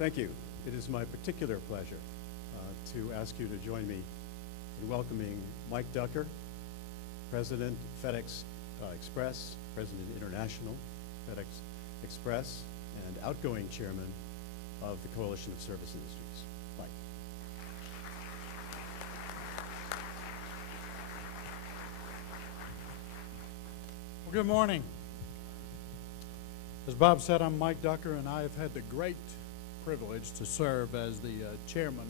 Thank you. It is my particular pleasure to ask you to join me in welcoming Mike Ducker, President FedEx Express, President International FedEx Express, and outgoing Chairman of the Coalition of Service Industries. Mike. Well, good morning. As Bob said, I'm Mike Ducker, and I have had the great privilege to serve as the chairman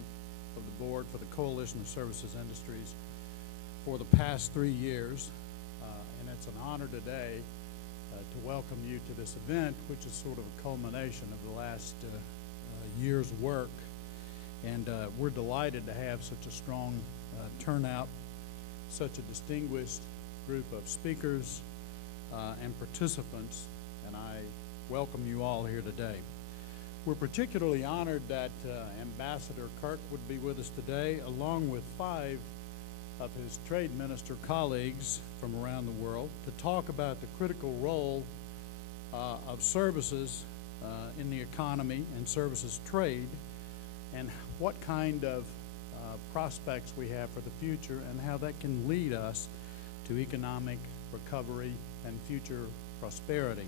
of the board for the Coalition of Services Industries for the past 3 years. And it's an honor today to welcome you to this event, which is sort of a culmination of the last year's work. And we're delighted to have such a strong turnout, such a distinguished group of speakers and participants, and I welcome you all here today. We're particularly honored that Ambassador Kirk would be with us today, along with 5 of his trade minister colleagues from around the world, to talk about the critical role of services in the economy and services trade, and what kind of prospects we have for the future and how that can lead us to economic recovery and future prosperity.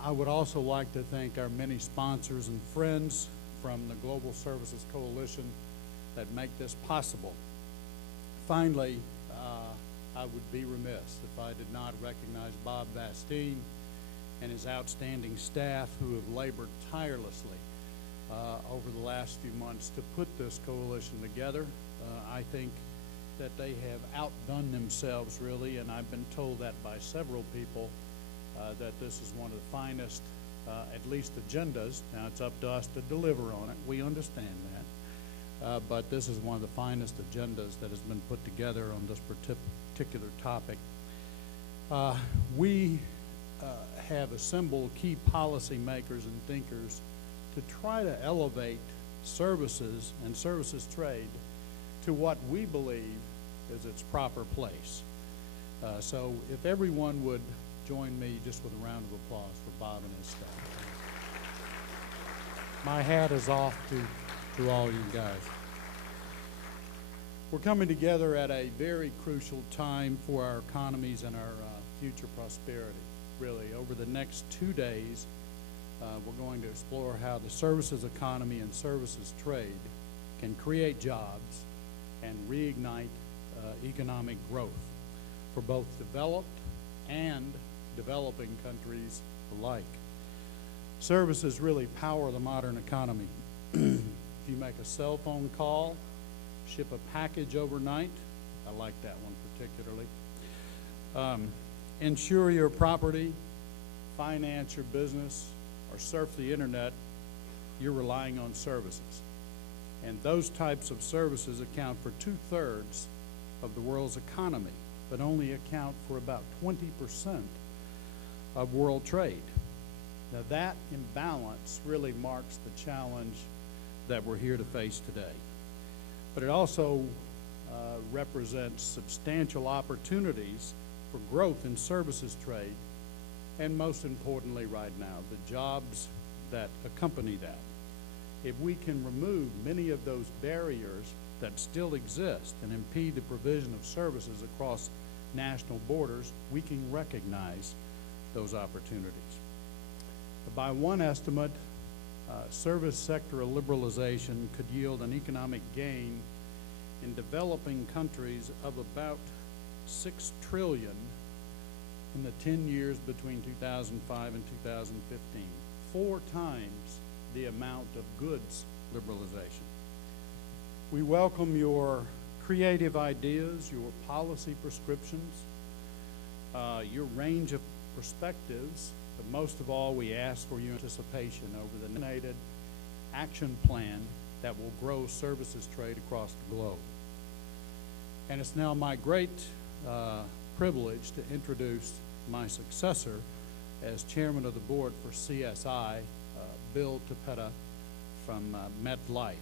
I would also like to thank our many sponsors and friends from the Global Services Coalition that make this possible. Finally, I would be remiss if I did not recognize Bob Vastine and his outstanding staff who have labored tirelessly over the last few months to put this coalition together. I think that they have outdone themselves, really, and I've been told that by several people, that this is one of the finest, at least agendas. Now, it's up to us to deliver on it. We understand that. But this is one of the finest agendas that has been put together on this particular topic. We have assembled key policymakers and thinkers to try to elevate services and services trade to what we believe is its proper place. So if everyone would join me just with a round of applause for Bob and his staff. My hat is off to all you guys. We're coming together at a very crucial time for our economies and our future prosperity, really. Over the next 2 days, we're going to explore how the services economy and services trade can create jobs and reignite economic growth for both developed and developing countries alike. Services really power the modern economy. If you make a cell phone call, ship a package overnight, I like that one particularly, insure your property, finance your business, or surf the internet, you're relying on services. And those types of services account for 2/3 of the world's economy, but only account for about 20% of world trade. Now that imbalance really marks the challenge that we're here to face today. But it also represents substantial opportunities for growth in services trade, and most importantly right now, the jobs that accompany that. If we can remove many of those barriers that still exist and impede the provision of services across national borders, we can recognize those opportunities. By one estimate, service sector liberalization could yield an economic gain in developing countries of about $6 trillion in the 10 years between 2005 and 2015, 4 times the amount of goods liberalization. We welcome your creative ideas, your policy prescriptions, your range of perspectives, but most of all, we ask for your participation over the nominated action plan that will grow services trade across the globe. And it's now my great privilege to introduce my successor as chairman of the board for CSI, Bill Toppeta from MetLife.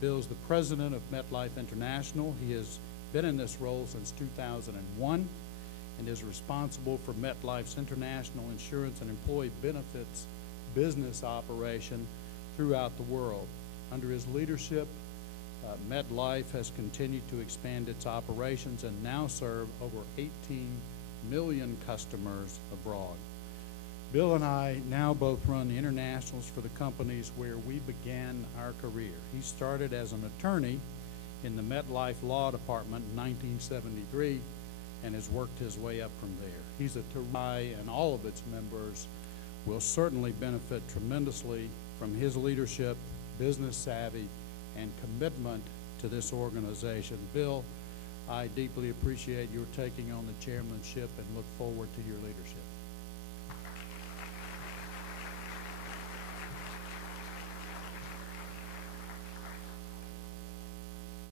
Bill's the president of MetLife International. He has been in this role since 2001 and is responsible for MetLife's international insurance and employee benefits business operation throughout the world. Under his leadership, MetLife has continued to expand its operations and now serve over 18 million customers abroad. Bill and I now both run internationals for the companies where we began our career. He started as an attorney in the MetLife Law Department in 1973 and has worked his way up from there. He's a and all of its members will certainly benefit tremendously from his leadership, business savvy, and commitment to this organization. Bill, I deeply appreciate your taking on the chairmanship and look forward to your leadership.